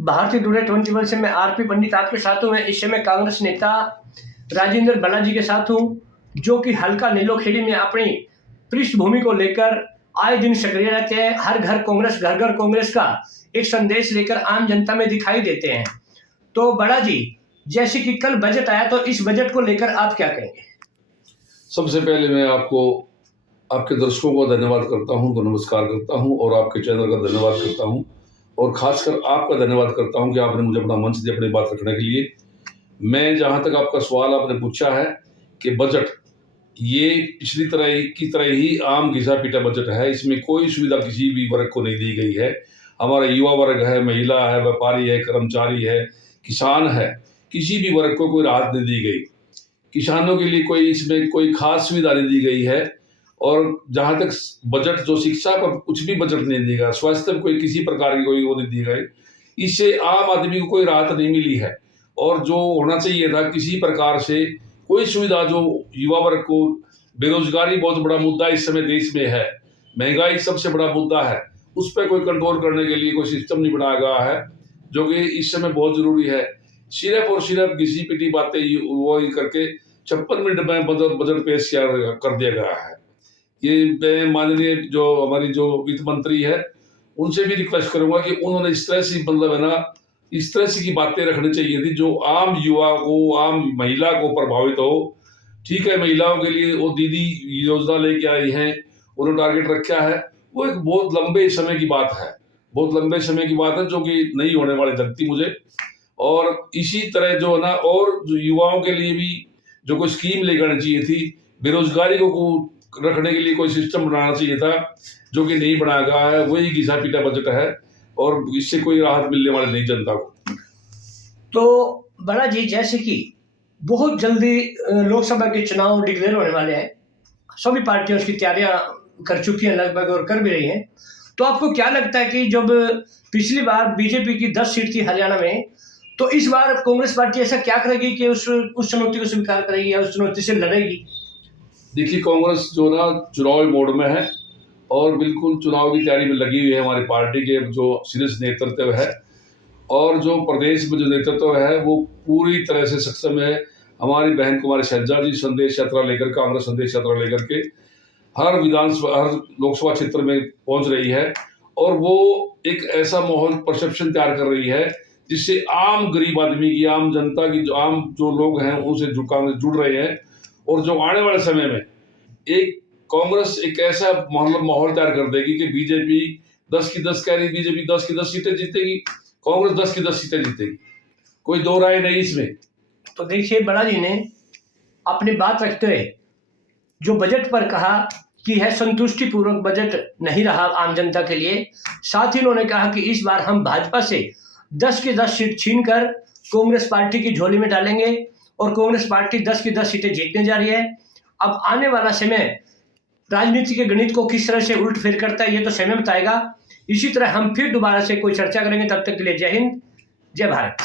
भारतीय टुडे 21 से मैं आरपी पंडित आपके साथ हूँ। मैं इस समय कांग्रेस नेता राजेंद्र बालाजी के साथ हूँ, जो कि हल्का नीलोखेड़ी में अपनी पृष्ठभूमि को लेकर आए दिन सक्रिय रहते हैं। हर घर कांग्रेस, घर घर कांग्रेस का एक संदेश लेकर आम जनता में दिखाई देते हैं। तो बड़ा जी, जैसे कि कल बजट आया, तो इस बजट को लेकर आप क्या कहेंगे? सबसे पहले मैं आपको, आपके दर्शकों को धन्यवाद करता हूं, तो नमस्कार करता हूं और आपके चैनल का धन्यवाद करता हूं और खासकर आपका धन्यवाद करता हूं कि आपने मुझे अपना मंच दिया अपनी बात रखने के लिए। मैं जहां तक आपका सवाल आपने पूछा है कि बजट ये पिछली तरह ही आम घिसा पीटा बजट है। इसमें कोई सुविधा किसी भी वर्ग को नहीं दी गई है। हमारा युवा वर्ग है, महिला है, व्यापारी है, कर्मचारी है, किसान है, किसी भी वर्ग को कोई राहत नहीं दी गई। किसानों के लिए कोई इसमें कोई खास सुविधा नहीं दी गई है। और जहां तक बजट, जो शिक्षा पर कुछ भी बजट नहीं देगा, स्वास्थ्य में कोई किसी प्रकार की कोई वो नहीं दी गई, इससे आम आदमी को कोई राहत नहीं मिली है। और जो होना चाहिए था, किसी प्रकार से कोई सुविधा जो युवा वर्ग को, बेरोजगारी बहुत बड़ा मुद्दा इस समय देश में है, महंगाई सबसे बड़ा मुद्दा है, उस पर कोई कंट्रोल करने के लिए कोई सिस्टम नहीं बनाया गया है, जो कि इस समय बहुत जरूरी है। सिर्फ और सिर्फ घिसी पिटी बातें वो ही करके 56 मिनट में बजट पेश किया कर दिया गया है। ये मैं माननीय जो हमारी जो वित्त मंत्री है, उनसे भी रिक्वेस्ट करूंगा कि उन्होंने इस तरह से, मतलब है ना, इस तरह से की बातें रखनी चाहिए थी जो आम युवा को, आम महिला को प्रभावित हो। ठीक है, महिलाओं के लिए वो दीदी योजना लेके आई है, उन्होंने टारगेट रखा है, वो एक बहुत लंबे समय की बात है, बहुत लंबे समय की बात है, जो कि नहीं होने वाली लगती मुझे। और इसी तरह जो है ना, और जो युवाओं के लिए भी जो कोई स्कीम लेकर आनी चाहिए थी, बेरोजगारी को रखने के लिए कोई सिस्टम बनाना चाहिए था, जो कि नहीं बनाया गया है। वही घिसा पीटा बजट है और इससे कोई राहत मिलने वाली नहीं जनता को। तो बड़ा जी, जैसे कि बहुत जल्दी लोकसभा के चुनाव डिक्लेयर होने वाले हैं, सभी पार्टियां उसकी तैयारियां कर चुकी हैं लगभग और कर भी रही हैं। तो आपको क्या लगता है कि जब पिछली बार बीजेपी की 10 सीट थी हरियाणा में, तो इस बार कांग्रेस पार्टी ऐसा क्या करेगी कि उस चुनौती को स्वीकार करेगी या उस चुनौती से लड़ेगी? देखिए, कांग्रेस जो ना चुनावी मोड में है और बिल्कुल चुनाव की तैयारी में लगी हुई है। हमारी पार्टी के जो शीर्ष नेतृत्व है और जो प्रदेश में जो नेतृत्व है, वो पूरी तरह से सक्षम है। हमारी बहन कुमारी शैलजा जी संदेश यात्रा लेकर, कांग्रेस संदेश यात्रा लेकर के हर लोकसभा क्षेत्र में पहुंच रही है और वो एक ऐसा माहौल, परसेप्शन तैयार कर रही है जिससे आम गरीब आदमी की, आम जनता की, जो लोग हैं उनसे कांग्रेस जुड़ रहे हैं। और जो आने वाले समय में एक कांग्रेस एक ऐसा माहौल तैयार कर देगी कि बीजेपी 10 की 10 कह रही, बीजेपी 10 की 10 सीटें जीतेगी, कांग्रेस 10 की 10 सीटें जीतेगी, कोई दो राय नहीं इसमें। तो देखिए, बड़ा जी ने अपनी बात रखते हुए जो बजट पर कहा कि है संतुष्टिपूर्वक बजट नहीं रहा आम जनता के लिए, साथ ही उन्होंने कहा कि इस बार हम भाजपा से 10 की 10 सीट छीनकर कांग्रेस पार्टी की झोली में डालेंगे और कांग्रेस पार्टी 10 की 10 सीटें जीतने जा रही है। अब आने वाला समय राजनीति के गणित को किस तरह से उल्ट फेर करता है, ये तो समय बताएगा। इसी तरह हम फिर दोबारा से कोई चर्चा करेंगे। तब तक के लिए जय हिंद, जय भारत।